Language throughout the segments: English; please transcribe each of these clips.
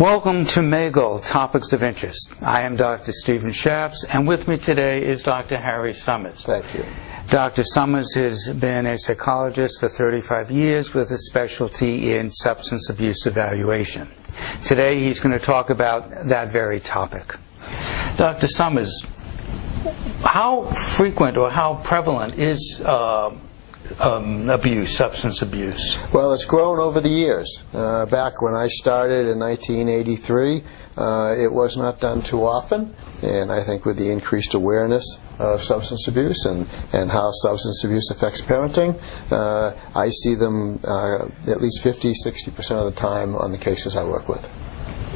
Welcome to MAGL, Topics of Interest. I am Dr. Stephen Shapps, and with me today is Dr. Harry Summers. Thank you. Dr. Summers has been a psychologist for 35 years with a specialty in substance abuse evaluation. Today he's going to talk about that very topic. Dr. Summers, how frequent or how prevalent is substance abuse? Well, it's grown over the years. Back when I started in 1983, it was not done too often, and I think with the increased awareness of substance abuse and how substance abuse affects parenting, I see them at least 50-60% of the time on the cases I work with.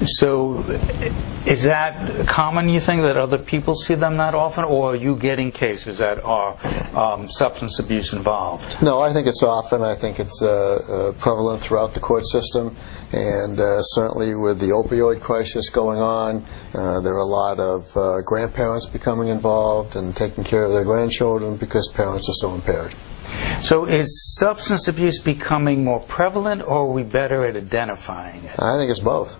So is that common, you think, that other people see them that often, or are you getting cases that are substance abuse involved? No, I think it's often. I think it's prevalent throughout the court system, and certainly with the opioid crisis going on, there are a lot of grandparents becoming involved and taking care of their grandchildren because parents are so impaired. So is substance abuse becoming more prevalent, or are we better at identifying it? I think it's both.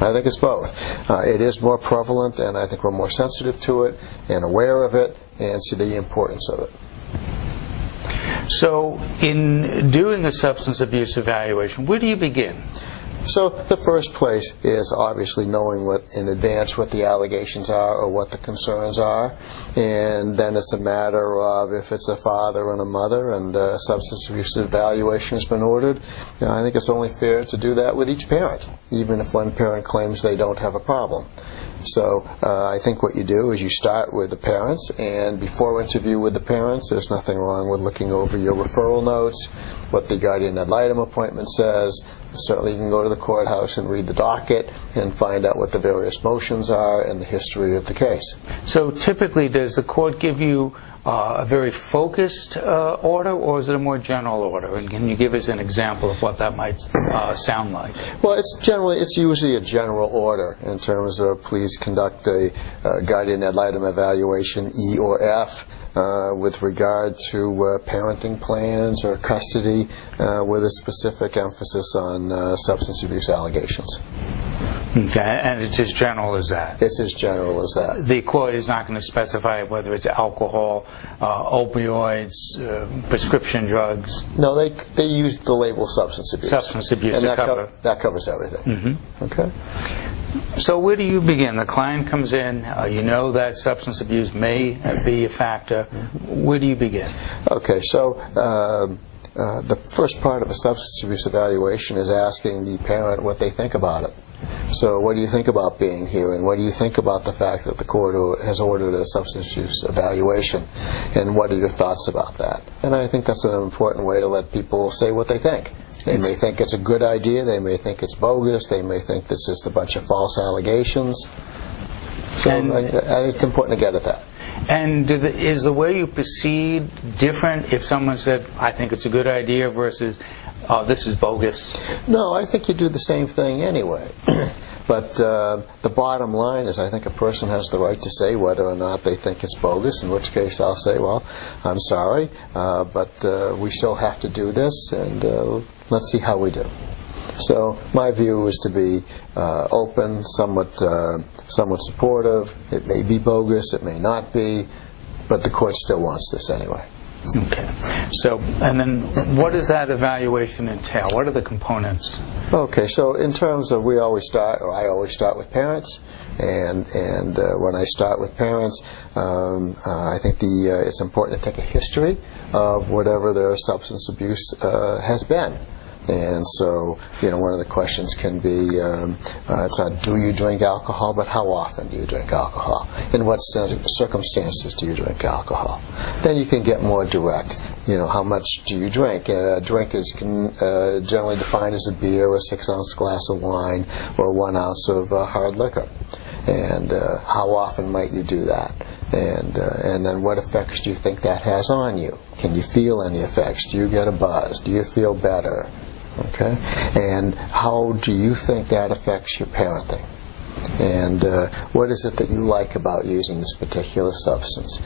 I think it's both. It is more prevalent, and I think we're more sensitive to it and aware of it and see the importance of it. So in doing a substance abuse evaluation, where do you begin? So the first place is obviously knowing in advance what the allegations are or what the concerns are, and then it's a matter of if it's a father and a mother and a substance abuse evaluation has been ordered. I think it's only fair to do that with each parent, even if one parent claims they don't have a problem. So I think what you do is you start with the parents, and before interview with the parents, there's nothing wrong with looking over your referral notes, what the guardian ad litem appointment says. Certainly you can go to the courthouse and read the docket and find out what the various motions are and the history of the case. So typically, does the court give you a very focused order, or is it a more general order? And can you give us an example of what that might sound like? Well, it's usually a general order in terms of please conduct a guardian ad litem evaluation, E or F, with regard to parenting plans or custody, with a specific emphasis on substance abuse allegations. Okay, and it's as general as that? It's as general as that. The court is not going to specify whether it's alcohol, opioids, prescription drugs? No, they use the label substance abuse. Substance abuse and to cover? That covers everything. Mm-hmm. Okay. So where do you begin? The client comes in, you know that substance abuse may be a factor. Where do you begin? Okay, so the first part of a substance abuse evaluation is asking the parent what they think about it. So what do you think about being here, and what do you think about the fact that the court has ordered a substance use evaluation, and what are your thoughts about that? And I think that's an important way to let people say what they think. They may think it's a good idea, they may think it's bogus, they may think this is just a bunch of false allegations. So it's important to get at that. And is the way you proceed different if someone said, I think it's a good idea, versus, this is bogus? No, I think you do the same thing anyway. But the bottom line is I think a person has the right to say whether or not they think it's bogus, in which case I'll say, well, I'm sorry, but we still have to do this, and let's see how we do. So my view is to be open, somewhat supportive. It may be bogus, it may not be, but the court still wants this anyway. Okay. So, and then what does that evaluation entail? What are the components? Okay, so in terms of I always start with parents, and when I start with parents, I think it's important to take a history of whatever their substance abuse has been. And so, one of the questions can be, it's not do you drink alcohol, but how often do you drink alcohol? In what circumstances do you drink alcohol? Then you can get more direct. How much do you drink? Drink is generally defined as a beer, a 6-ounce glass of wine, or 1 ounce of hard liquor. And how often might you do that? And then what effects do you think that has on you? Can you feel any effects? Do you get a buzz? Do you feel better? Okay, and how do you think that affects your parenting? And what is it that you like about using this particular substance?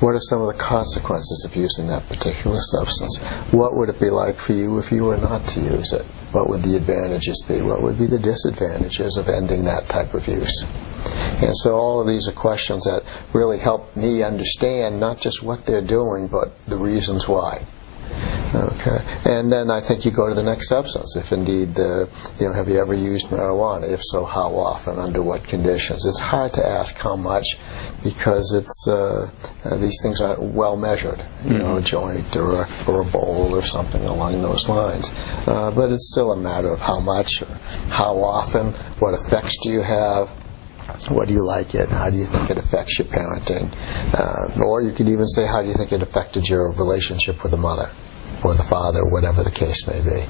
What are some of the consequences of using that particular substance? What would it be like for you if you were not to use it? What would the advantages be? What would be the disadvantages of ending that type of use? And so all of these are questions that really help me understand not just what they're doing, but the reasons why. Okay, and then I think you go to the next substance. If indeed, have you ever used marijuana? If so, how often? Under what conditions? It's hard to ask how much because these things aren't well measured. A joint or a bowl or something along those lines. But it's still a matter of how much, or how often, what effects do you have. What do you like it? How do you think it affects your parenting? Or you could even say, how do you think it affected your relationship with the mother or the father, whatever the case may be.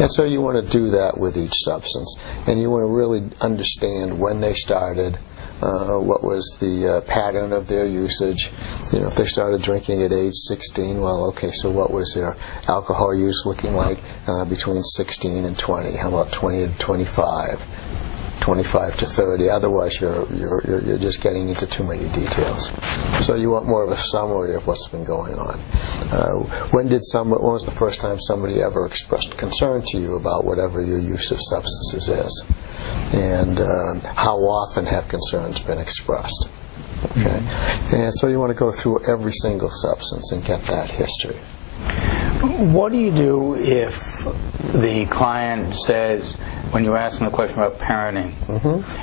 And so you want to do that with each substance. And you want to really understand when they started, what was the pattern of their usage. If they started drinking at age 16, well, okay, so what was their alcohol use looking like between 16 and 20? How about 20 to 25? 25 to 30. Otherwise, you're just getting into too many details. So you want more of a summary of what's been going on. When was the first time somebody ever expressed concern to you about whatever your use of substances is? And how often have concerns been expressed? Okay. And so you want to go through every single substance and get that history. What do you do if the client says, when you're asking a question about parenting,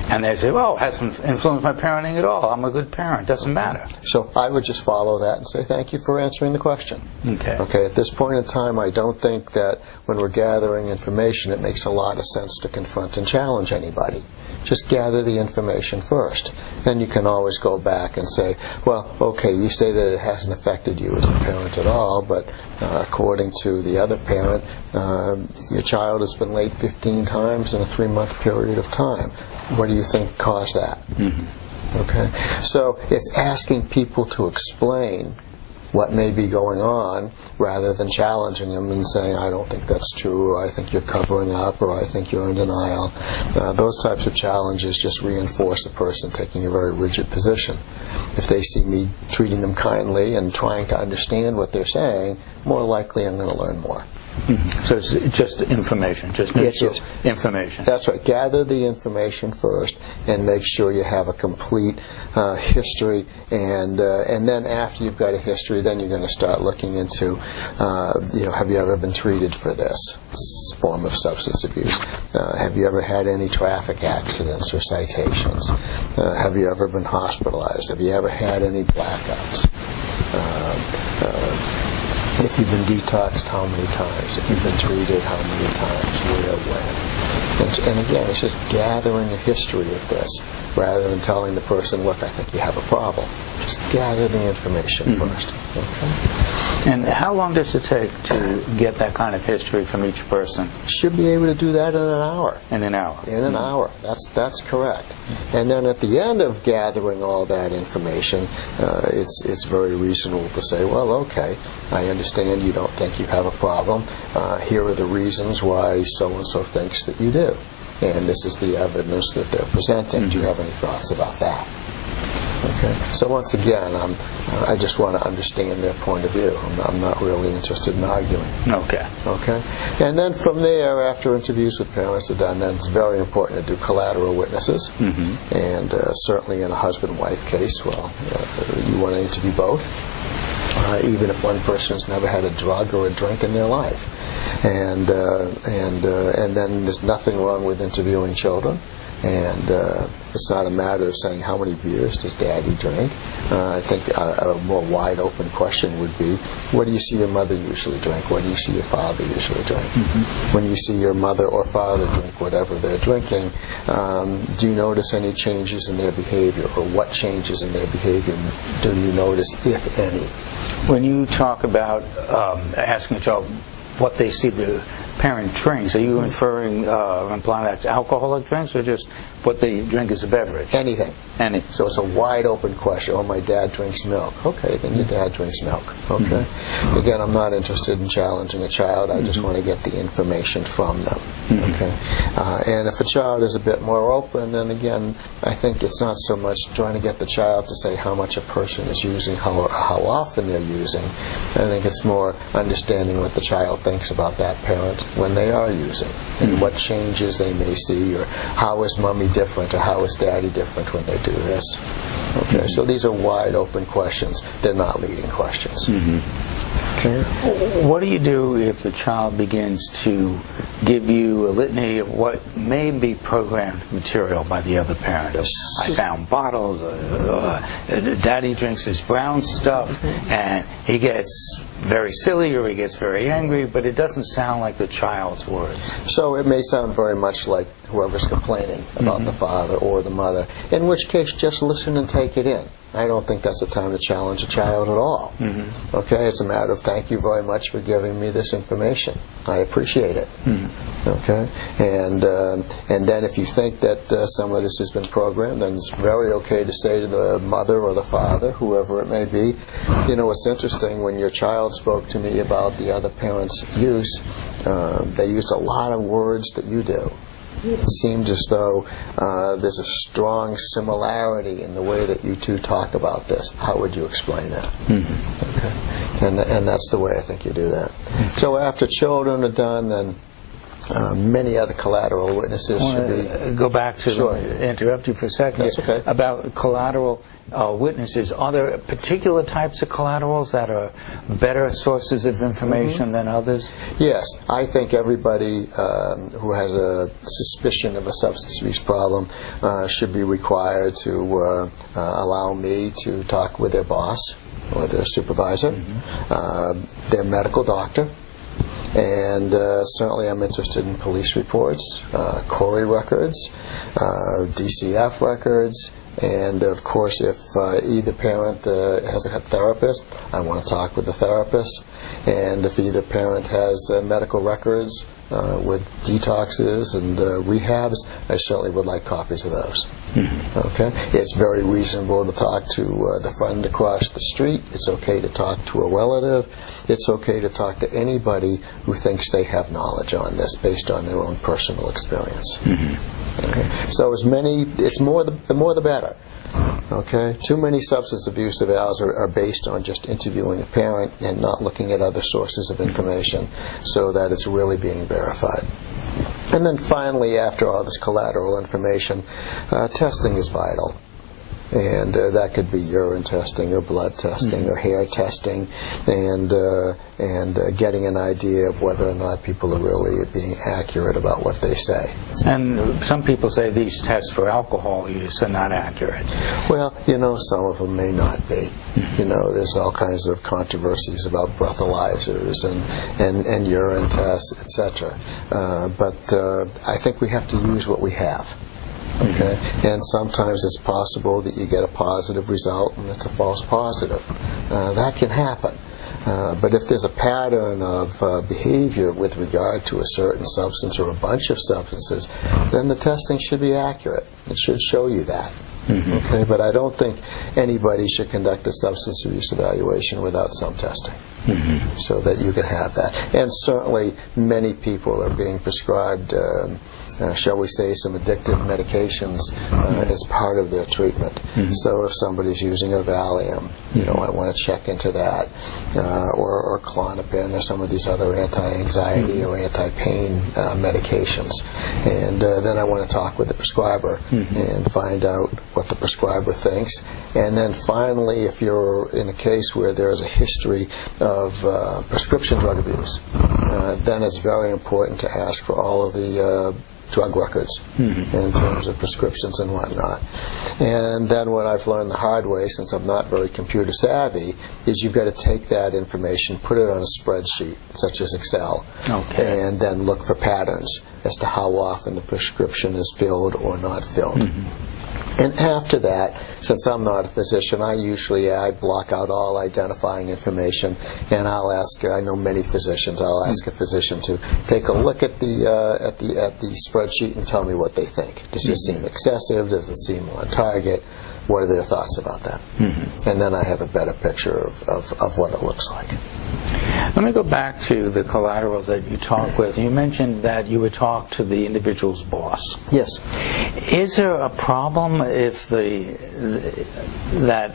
and they say, well, it hasn't influenced my parenting at all. I'm a good parent. Doesn't matter. So I would just follow that and say, thank you for answering the question. Okay, at this point in time, I don't think that when we're gathering information, it makes a lot of sense to confront and challenge anybody. Just gather the information first. Then you can always go back and say, well, okay, you say that it hasn't affected you as a parent at all, but according to the other parent, your child has been late 15 times in a 3-month period of time. What do you think caused that? Okay, so it's asking people to explain what may be going on rather than challenging them and saying, I don't think that's true, or I think you're covering up, or I think you're in denial. Those types of challenges just reinforce a person taking a very rigid position. If they see me treating them kindly and trying to understand what they're saying, more likely I'm going to learn more. So it's just information, just neutral information. That's right. Gather the information first and make sure you have a complete history, and then after you've got a history, then you're going to start looking into, have you ever been treated for this form of substance abuse? Have you ever had any traffic accidents or citations? Have you ever been hospitalized? Have you ever had any blackouts? If you've been detoxed, how many times? If you've been treated, how many times? Where, when? And again, it's just gathering a history of this rather than telling the person, look, I think you have a problem. Just gather the information first. Okay? And how long does it take to get that kind of history from each person? Should be able to do that in an hour. In an hour. In an hour. That's correct. And then at the end of gathering all that information, it's very reasonable to say, well, okay, I understand you don't think you have a problem. Here are the reasons why so-and-so thinks that you do. And this is the evidence that they're presenting. Do you have any thoughts about that? Okay. So once again, I just want to understand their point of view. I'm not really interested in arguing. Okay. Okay. And then from there, after interviews with parents are done, then it's very important to do collateral witnesses. And certainly in a husband-wife case, well, you want to interview both, even if one person has never had a drug or a drink in their life. And then there's nothing wrong with interviewing children. And it's not a matter of saying how many beers does Daddy drink. I think a more wide open question would be, what do you see your mother usually drink? What do you see your father usually drink? When you see your mother or father drink whatever they're drinking, do you notice any changes in their behavior? Or what changes in their behavior do you notice, if any? When you talk about asking a child what they see the parent drinks, are you inferring, implying that's alcoholic drinks, or just what they drink as a beverage? Anything. Any. So it's a wide open question. Oh, my dad drinks milk. Okay, then your dad drinks milk. Okay. Again, I'm not interested in challenging a child. I just want to get the information from them. Okay. And if a child is a bit more open, then again, I think it's not so much trying to get the child to say how much a person is using, how often they're using. I think it's more understanding what the child thinks about that parent, when they are using, and what changes they may see, or how is mommy different, or how is daddy different when they do this. Okay, so these are wide open questions. They're not leading questions. Okay. What do you do if the child begins to give you a litany of what may be programmed material by the other parent? I found bottles, daddy drinks his brown stuff, and he gets very silly or he gets very angry, but it doesn't sound like the child's words. So it may sound very much like whoever's complaining about the father or the mother, in which case just listen and take it in. I don't think that's a time to challenge a child at all. Okay, it's a matter of thank you very much for giving me this information. I appreciate it. Okay, and then if you think that some of this has been programmed, then it's very okay to say to the mother or the father, whoever it may be, you know, it's interesting, when your child spoke to me about the other parent's use, they used a lot of words that you do. It seemed as though there's a strong similarity in the way that you two talk about this. How would you explain that? Okay. And that's the way I think you do that. So after children are done, then many other collateral witnesses should be... Go back to, Sure. interrupt you for a second. That's okay. About collateral witnesses. Are there particular types of collaterals that are better sources of information than others? Yes, I think everybody who has a suspicion of a substance abuse problem should be required to allow me to talk with their boss or their supervisor, their medical doctor, and certainly I'm interested in police reports, Corey records, DCF records, and of course if either parent has a therapist, I want to talk with the therapist, and if either parent has medical records with detoxes and rehabs, I certainly would like copies of those. Okay, it's very reasonable to talk to the friend across the street. It's okay to talk to a relative. It's okay to talk to anybody who thinks they have knowledge on this based on their own personal experience. Okay. So as many, it's more the more the better. Okay, too many substance abuse evals are based on just interviewing a parent and not looking at other sources of information so that it's really being verified. And then finally, after all this collateral information, testing is vital. And that could be urine testing or blood testing or hair testing, and getting an idea of whether or not people are really being accurate about what they say. And some people say these tests for alcohol use are not accurate. Well, you know, some of them may not be. You know, there's all kinds of controversies about breathalyzers and urine tests, etc. But I think we have to use what we have. Okay, and sometimes it's possible that you get a positive result and it's a false positive. That can happen. But if there's a pattern of behavior with regard to a certain substance or a bunch of substances, then the testing should be accurate. It should show you that. Okay, but I don't think anybody should conduct a substance abuse evaluation without some testing, so that you can have that. And certainly many people are being prescribed shall we say, some addictive medications as part of their treatment. So if somebody's using a Valium, you know, I want to check into that, or Klonopin, or some of these other anti-anxiety or anti-pain medications. And then I want to talk with the prescriber and find out what the prescriber thinks. And then finally, if you're in a case where there's a history of prescription drug abuse, then it's very important to ask for all of the drug records in terms of prescriptions and whatnot. And then what I've learned the hard way, since I'm not very computer savvy, is you've got to take that information, put it on a spreadsheet, such as Excel, and then look for patterns as to how often the prescription is filled or not filled. And after that, since I'm not a physician, I block out all identifying information, and I'll ask. I know many physicians. I'll ask a physician to take a look at the spreadsheet and tell me what they think. Does it seem excessive? Does it seem on target? What are their thoughts about that? And then I have a better picture of what it looks like. Let me go back to the collateral that you talk with. You mentioned that you would talk to the individual's boss. Yes. Is there a problem if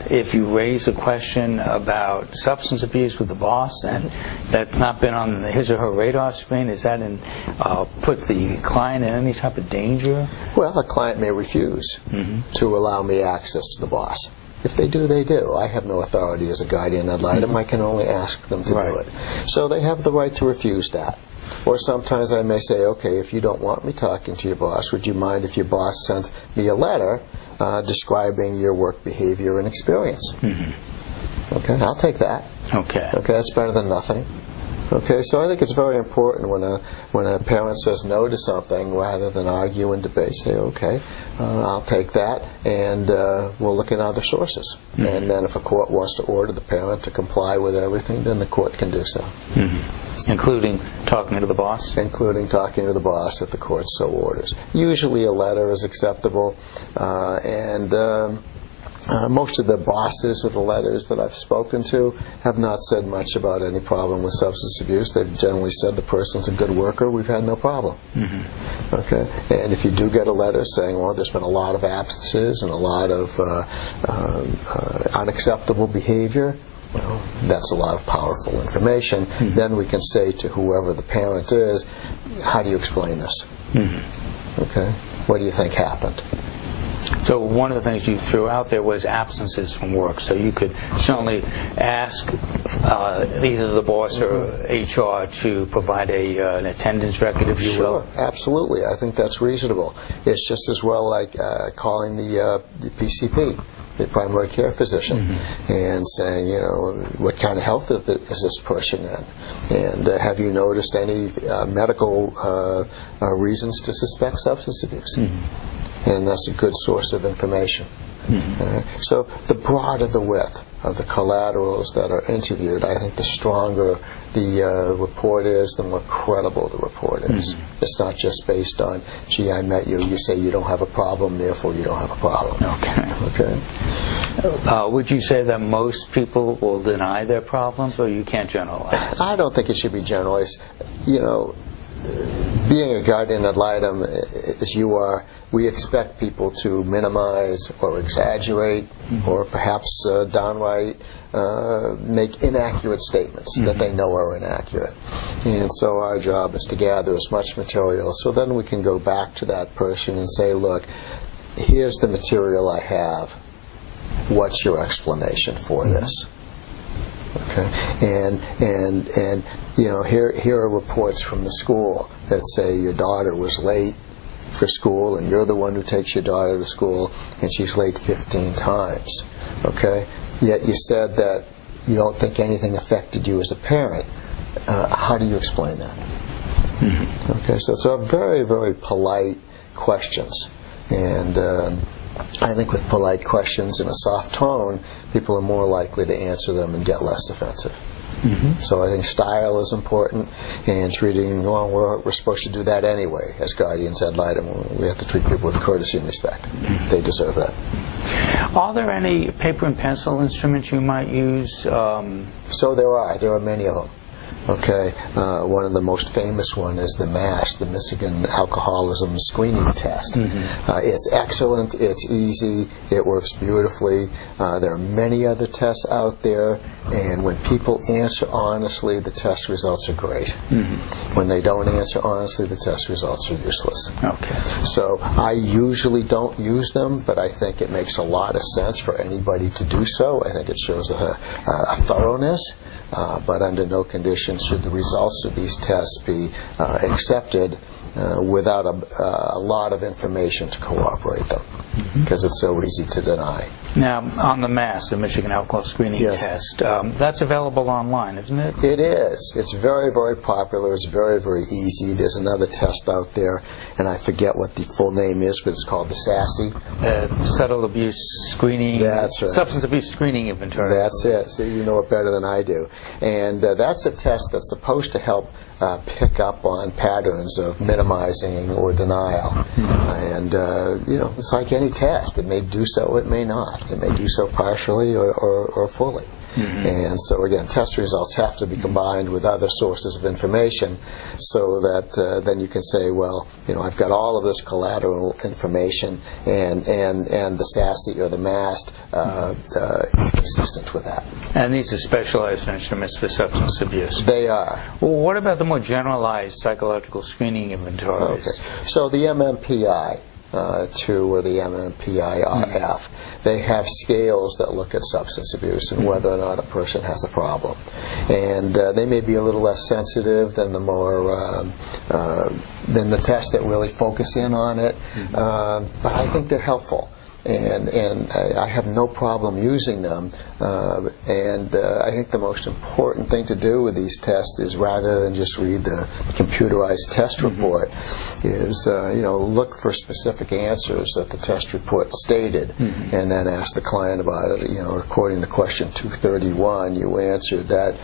if you raise a question about substance abuse with the boss and that's not been on his or her radar screen? Is that put the client in any type of danger? Well, a client may refuse to allow me access to the boss. If they do, they do. I have no authority as a guardian ad litem. I can only ask them to do it. So they have the right to refuse that. Or sometimes I may say, okay, if you don't want me talking to your boss, would you mind if your boss sent me a letter describing your work behavior and experience? Okay, I'll take that. Okay, that's better than nothing. Okay, so I think it's very important when a parent says no to something, rather than argue and debate, say, okay, I'll take that, and we'll look at other sources. And then if a court wants to order the parent to comply with everything, then the court can do so. Including talking to the boss? Including talking to the boss if the court so orders. Usually a letter is acceptable, most of the bosses of the letters that I've spoken to have not said much about any problem with substance abuse. They've generally said the person's a good worker, we've had no problem. Okay, and if you do get a letter saying, well, there's been a lot of absences and a lot of unacceptable behavior, well, that's a lot of powerful information. Then we can say to whoever the parent is, how do you explain this? Okay, what do you think happened? So one of the things you threw out there was absences from work. So you could certainly ask either the boss or HR to provide an attendance record, if you will. Sure, absolutely. I think that's reasonable. It's just as well like calling the PCP, the primary care physician, and saying, you know, what kind of health is this person in? And have you noticed any medical reasons to suspect substance abuse? And that's a good source of information. So the broader the width of the collaterals that are interviewed, I think the stronger the report is, the more credible the report is. It's not just based on, gee, I met you, you say you don't have a problem, therefore you don't have a problem. Okay. Would you say that most people will deny their problems, or you can't generalize? I don't think it should be generalized. You know, being a guardian ad litem, as you are, we expect people to minimize or exaggerate or perhaps downright make inaccurate statements that they know are inaccurate. And so our job is to gather as much material so then we can go back to that person and say, look, here's the material I have. What's your explanation for this? Okay, and you know, here are reports from the school that say your daughter was late for school, and you're the one who takes your daughter to school, and she's late 15 times. Okay, yet you said that you don't think anything affected you as a parent. How do you explain that? Okay, so it's a very, very polite questions, and I think with polite questions in a soft tone, people are more likely to answer them and get less defensive. So I think style is important, and treating, well, we're supposed to do that anyway as guardians ad litem. We have to treat people with courtesy and respect. They deserve that. Are there any paper and pencil instruments you might use? So there are many of them. Okay, one of the most famous one is the MASH, the Michigan Alcoholism Screening Test. It's excellent, it's easy, it works beautifully. There are many other tests out there, and when people answer honestly, the test results are great. When they don't answer honestly, the test results are useless. Okay. So I usually don't use them, but I think it makes a lot of sense for anybody to do so. I think it shows a thoroughness. But under no conditions should the results of these tests be accepted without a lot of information to corroborate them, because it's so easy to deny. Now, on the MASS, the Michigan Alcohol Screening Test, that's available online, isn't it? It is. It's very, very popular. It's very, very easy. There's another test out there, and I forget what the full name is, but it's called the SASI. Subtle Abuse Screening. That's right. Substance Abuse Screening Inventory. That's it. So you know it better than I do. And that's a test that's supposed to help pick up on patterns of minimizing or denial. And, you know, it's like any test. It may do so, it may not. It may do so partially or fully. And so again, test results have to be combined with other sources of information so that then you can say, well, I've got all of this collateral information, and the SASE or the MAST is consistent with that. And these are specialized instruments for substance abuse. They are. Well, what about the more generalized psychological screening inventories? Okay. So the MMPI 2 or the MMPI-RF, they have scales that look at substance abuse and whether or not a person has a problem. And they may be a little less sensitive than the more than the tests that really focus in on it, but I think they're helpful. And I have no problem using them. And I think the most important thing to do with these tests is, rather than just read the computerized test report, is look for specific answers that the test report stated, and then ask the client about it. According to question 231, you answered that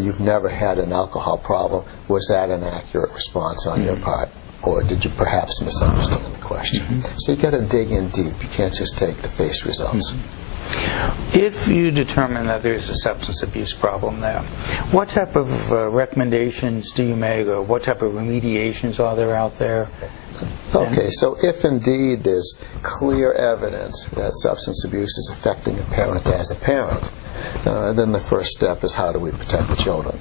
you've never had an alcohol problem. Was that an accurate response on your part? Or did you perhaps misunderstand the question? So you've got to dig in deep. You can't just take the face results. If you determine that there's a substance abuse problem there, what type of recommendations do you make, or what type of remediations are there out there? Okay, so if indeed there's clear evidence that substance abuse is affecting a parent as a parent, then the first step is, how do we protect the children?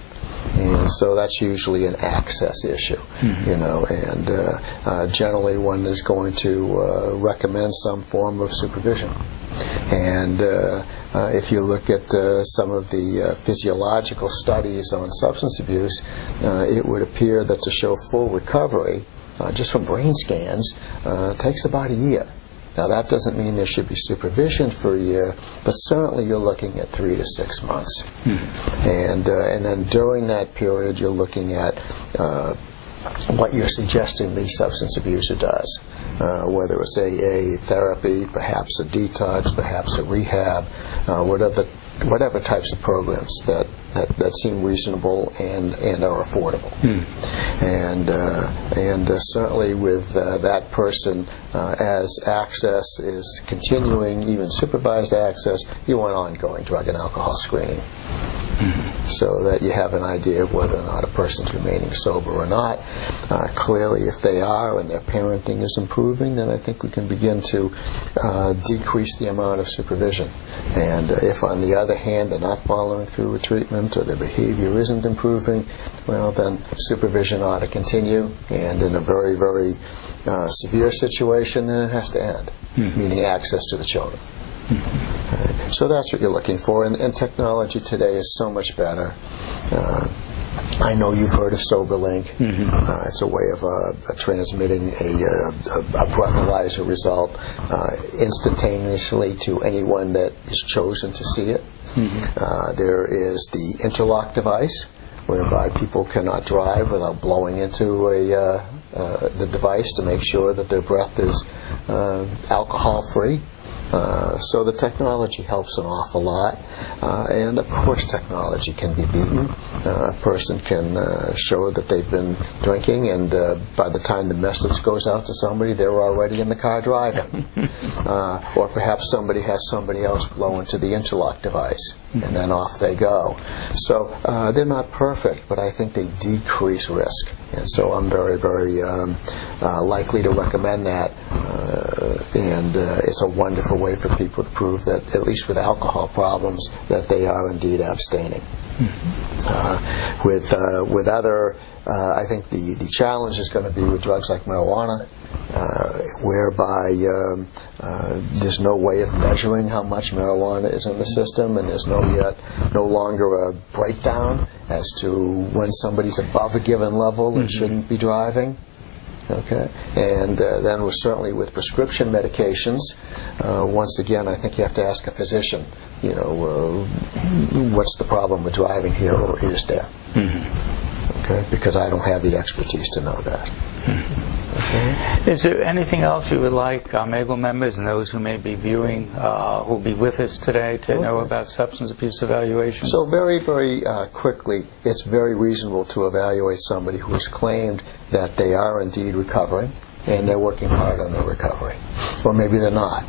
And so that's usually an access issue, and generally one is going to recommend some form of supervision. And if you look at some of the physiological studies on substance abuse, it would appear that to show full recovery, just from brain scans, takes about a year. Now, that doesn't mean there should be supervision for a year, but certainly you're looking at 3 to 6 months. And then during that period, you're looking at what you're suggesting the substance abuser does, whether it's AA therapy, perhaps a detox, perhaps a rehab, whatever types of programs that seem reasonable and are affordable. And certainly with that person, as access is continuing, even supervised access, you want ongoing drug and alcohol screening. So that you have an idea of whether or not a person's remaining sober or not. Clearly, if they are and their parenting is improving, then I think we can begin to decrease the amount of supervision. And if, on the other hand, they're not following through with treatment, or their behavior isn't improving, well, then supervision ought to continue. And in a very, very severe situation, then it has to end, meaning access to the children. So that's what you're looking for, and technology today is so much better. I know you've heard of SoberLink. It's a way of transmitting a breathalyzer result instantaneously to anyone that is chosen to see it. There is the interlock device, whereby people cannot drive without blowing into the device to make sure that their breath is alcohol-free. So the technology helps an awful lot, and of course technology can be beaten. A person can show that they've been drinking, and by the time the message goes out to somebody, they're already in the car driving. Or perhaps somebody has somebody else blow into the interlock device, and then off they go. So they're not perfect, but I think they decrease risk. And so I'm very, very likely to recommend that. And it's a wonderful way for people to prove that, at least with alcohol problems, that they are indeed abstaining. With other, I think the challenge is going to be with drugs like marijuana, whereby there's no way of measuring how much marijuana is in the system, and there's no longer a breakdown as to when somebody's above a given level and shouldn't be driving. Okay, and then certainly with prescription medications, once again, I think you have to ask a physician, what's the problem with driving here, or is there? Okay, because I don't have the expertise to know that. Okay. Is there anything else you would like our MAGL members and those who may be viewing, who will be with us today, to know about substance abuse evaluation? So very, very quickly, it's very reasonable to evaluate somebody who has claimed that they are indeed recovering, and they're working hard on their recovery. Or maybe they're not.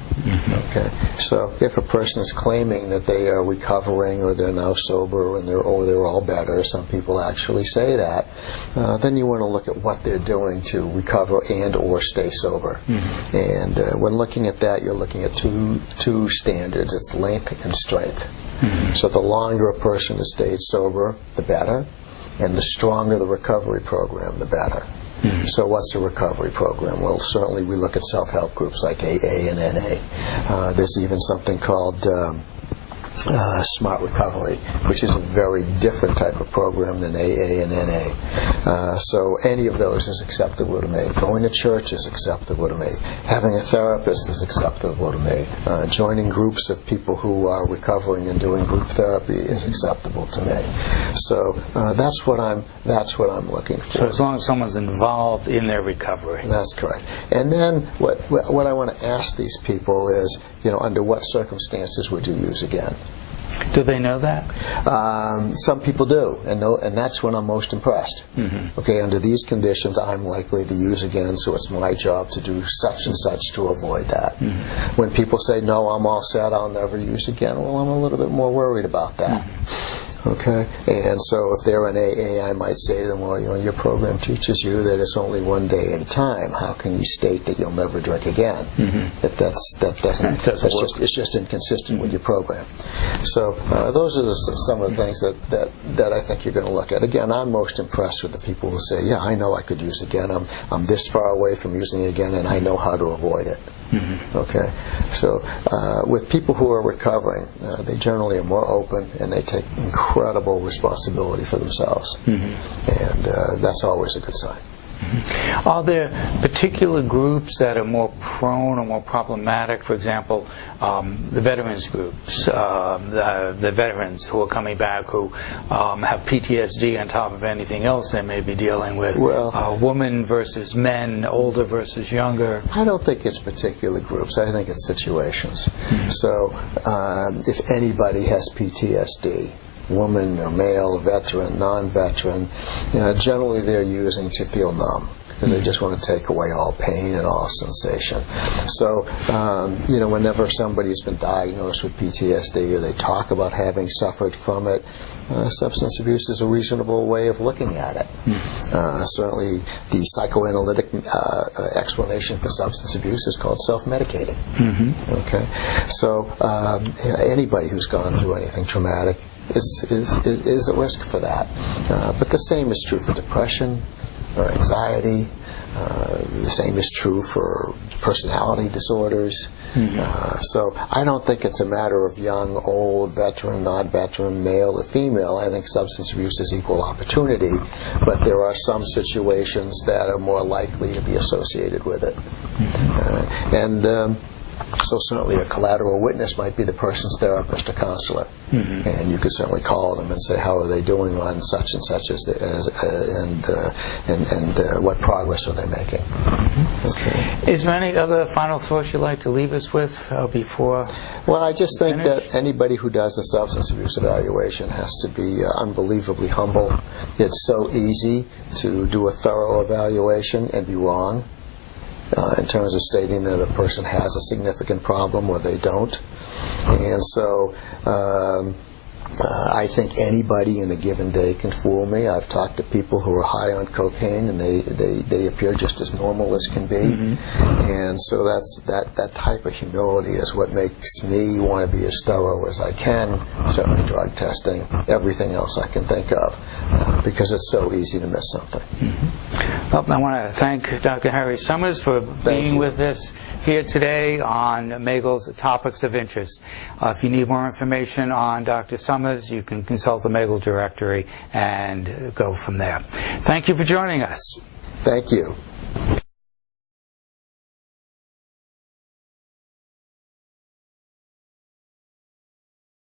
Okay. So if a person is claiming that they are recovering or they're now sober and they're all better, some people actually say that, then you want to look at what they're doing to recover and or stay sober. And when looking at that, you're looking at two standards. It's length and strength. So the longer a person has stayed sober, the better, and the stronger the recovery program, the better. So what's a recovery program? Well, certainly we look at self-help groups like AA and NA. There's even something called Smart Recovery, which is a very different type of program than AA and NA. So any of those is acceptable to me. Going to church is acceptable to me. Having a therapist is acceptable to me. Joining groups of people who are recovering and doing group therapy is acceptable to me. So that's what I'm looking for. So as long as someone's involved in their recovery. That's correct. And then what I want to ask these people is, under what circumstances would you use again? Do they know that? Some people do, and that's when I'm most impressed. Okay, under these conditions, I'm likely to use again, so it's my job to do such and such to avoid that. When people say, no, I'm all set, I'll never use again, well, I'm a little bit more worried about that. Okay, and so if they're in AA, I might say to them, well, your program teaches you that it's only one day at a time. How can you state that you'll never drink again? It's just inconsistent with your program. So those are some of the things that I think you're going to look at. Again, I'm most impressed with the people who say, yeah, I know I could use again. I'm this far away from using it again, and I know how to avoid it. Okay, so with people who are recovering, they generally are more open and they take incredible responsibility for themselves, and that's always a good sign. Are there particular groups that are more prone or more problematic? For example, the veterans groups, the veterans who are coming back who have PTSD on top of anything else they may be dealing with. Well, women versus men, older versus younger. I don't think it's particular groups. I think it's situations. So if anybody has PTSD, woman or male, veteran, non-veteran, generally they're using to feel numb because they just want to take away all pain and all sensation. So, whenever somebody's been diagnosed with PTSD or they talk about having suffered from it, substance abuse is a reasonable way of looking at it. Certainly, the psychoanalytic explanation for substance abuse is called self-medicating. Okay, so anybody who's gone through anything traumatic is at risk for that. But the same is true for depression or anxiety. The same is true for personality disorders. So I don't think it's a matter of young, old, veteran, non-veteran, male or female. I think substance abuse is equal opportunity, but there are some situations that are more likely to be associated with it. So certainly a collateral witness might be the person's therapist or counselor, and you could certainly call them and say, how are they doing on such and such, and what progress are they making? Okay. Is there any other final thoughts you'd like to leave us with before? Well, I just think that anybody who does a substance abuse evaluation has to be unbelievably humble. It's so easy to do a thorough evaluation and be wrong. In terms of stating that a person has a significant problem or they don't. And so I think anybody in a given day can fool me. I've talked to people who are high on cocaine and they appear just as normal as can be. And so that type of humility is what makes me want to be as thorough as I can, certainly drug testing, everything else I can think of, because it's so easy to miss something. Well, I want to thank Dr. Harry Summers for being with us here today on Magel's Topics of Interest. If you need more information on Dr. Summers, you can consult the Magel directory and go from there. Thank you for joining us. Thank you.